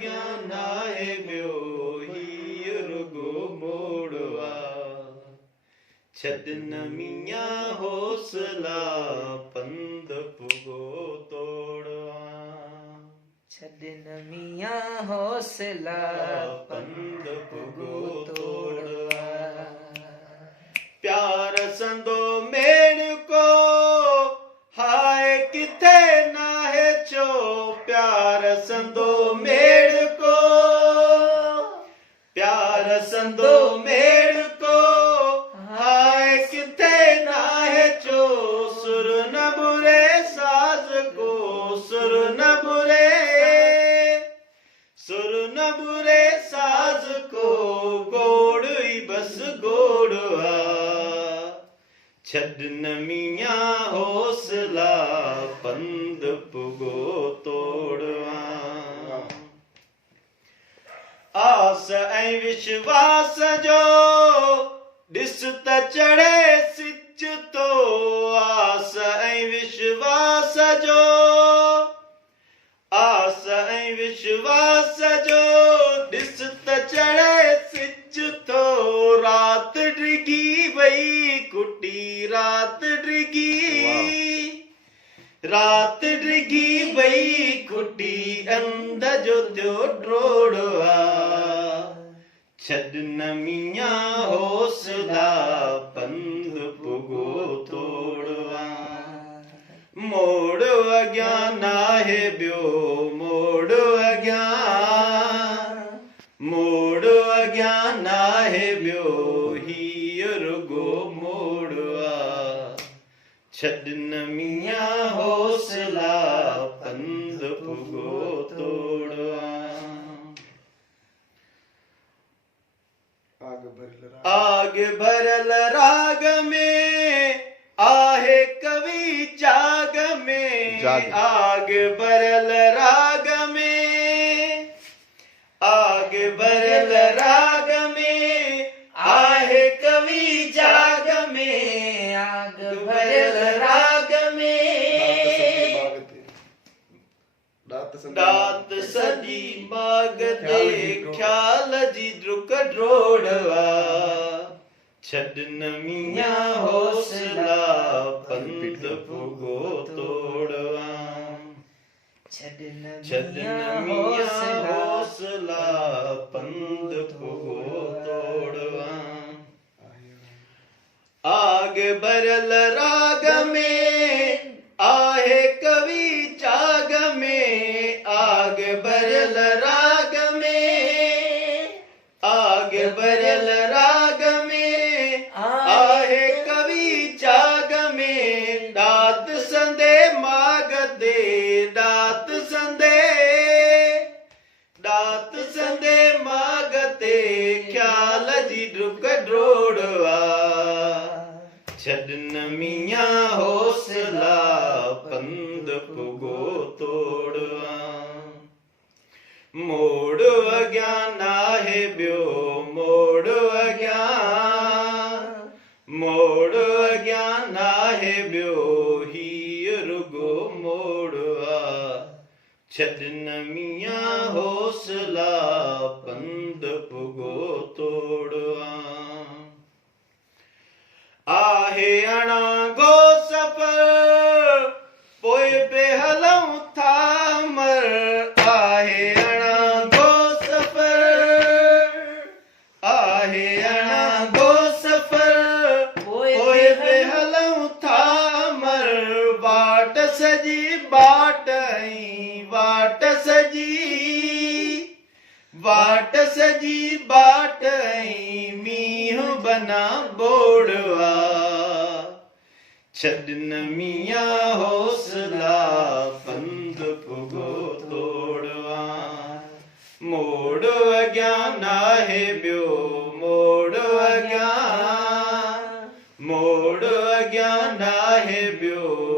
अज्ञान आहे ॿियो ही रुगो मोड़वा छॾ न मियां हौसला पंध पुगो तोड़वा छॾ न मियां हौसला पंध पुगो तोड़वा प्यार संदो मेड़ को हाय किथे नाहे छो प्यार संदो मेड़ को प्यार संदो मेड़ को हाय किथे नाहे छो सुर न बुरे साज को सुर न बुरे साज को गोड़ बस गोड़वा छॾ न मियां हौसला पंध पुगो तोड़वा आस ऐं विश्वास जो ॾिस त चढ़े सिच तो आस ऐं विश्वास जो आस ऐं विश्वास जो ॾिस त चढ़े सिच तो रात डिगी वई कुटी रात डिगी वई कुटी अंध जो त्यो ड्रोड़वा छॾ न मियां हौसला पंध पुगो तोड़वा मोड़ अज्ञान आहे ॿियो मोड़ अज्ञान आहे ॿियो ही रुगो मोड़वा छॾ न मियां हौसला पंध पुगो तोड़वा आग भरल राग में आहे कवि जाग में आग भरल राग में आग भरल राग में आहे कवि जाग में आग भरल राग में दात सजी बाग ते ख्याल जी द्रुक ड्रोड़वा छॾ न मियां हौसला पंध पुगो तोड़वा छॾ न मियां हौसला पंध पुगो तोड़वा आग भरल राग में आहे कवि जाग में आग भरल राग में आग भरल राग में आहे कवि जाग में दात संदे माग दे दात संदे माग ते ख्याल जी डुक ड्रोड़वा छॾ न मियां हौसला पंध पुगो तोड़वा मोड़ अज्ञान आहे ॿियो मोड़ अज्ञान आहे ॿियो ही रुगो मोड़वा छॾ न मियां हौसला पंध पुगो तोड़वा आहे अणांगो सफ़र पोइ बि हलऊं था मर आहे अणांगो सफ़र आहे अणांगो सफ़र पोइ बि हलऊं था मर वाट सजी बाट ऐं मींहुं बना बोड़वा छॾ न मियां हौसला पंध पुगो तोड़वा मोड़ अज्ञान आहे ॿियो मोड़ अज्ञान आहे ॿियो